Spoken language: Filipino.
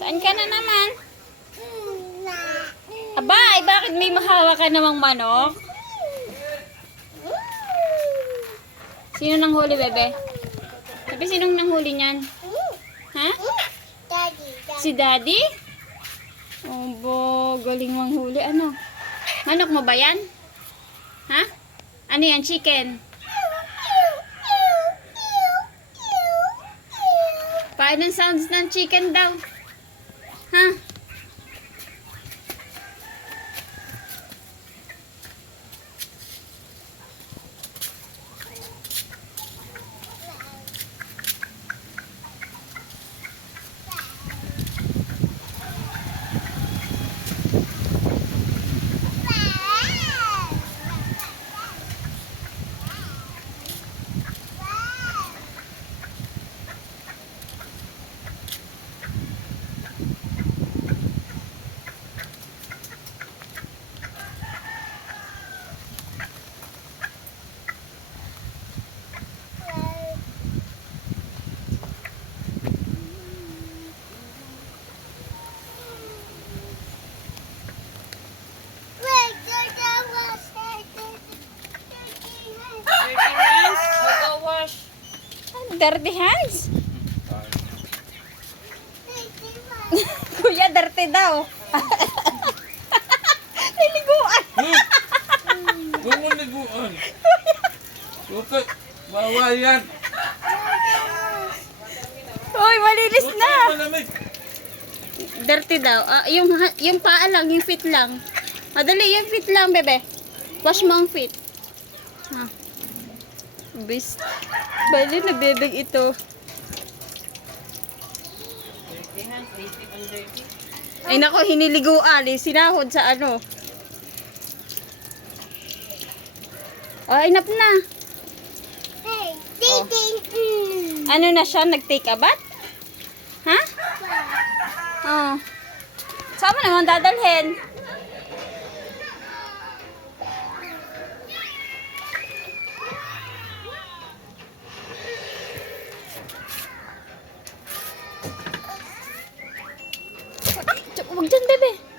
Saan ka na naman? Abay, bakit may mahawa ka namang manok? Sino nang huli, bebe? Sabi, sinong nang huli niyan? Ha? Daddy. Si Daddy? Obo, galing manghuli. Ano? Manok mo ba yan? Ha? Ano yan? Chicken? Paano ang sounds ng chicken daw? Ha? Dirty hands? Kuya, dirty daw. Niliguan. Huwag mo liguan. Okay, bawal yan. Uy, malinis na. Malamig. Dirty daw. Yung paa lang, yung feet lang. Madali, yung feet lang, bebe. Wash mo ang feet. Best. Bali na bebeng ito. Ay nako, hiniliguan eh. Sinahod sa ano. Ay, inap na. Hey, ding. Ano na siya? Nag-take a bath? Ha? Oh. Saan mo naman dadalhin? Huwag dyan, bebe.